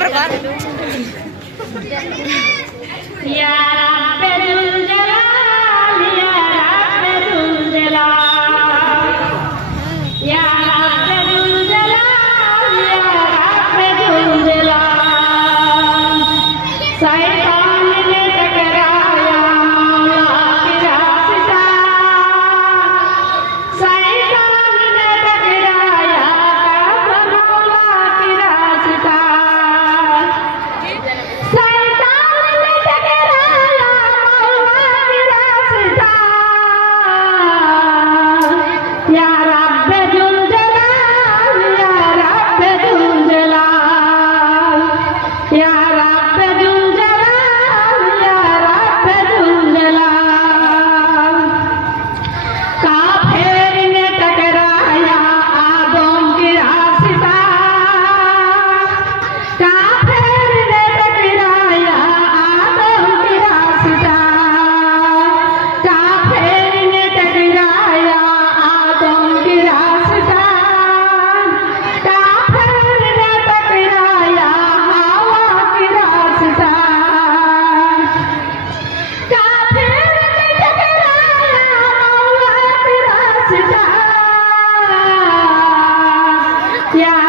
प्रकार या रब्बुल जलाल या रब्बुल जलाल या रब्बुल जलाल या रब्बुल जलाल शैतान ने टकराया मौला की रास्ता शैतान ने टकराया मौला की रास्ता या रब्बुल जलाल या रब्बुल जलाल या रब्बुल जलाल या रब्बुल जलाल काफिर ने टकराया आदम की रास्ता काफिर ने टकराया आदम की रास्ता काफिर ने टकराया आदम की रास्ता काफिर ने टकराया हवा की रास्ता काफिर ने टकराया मौला की रास्ता या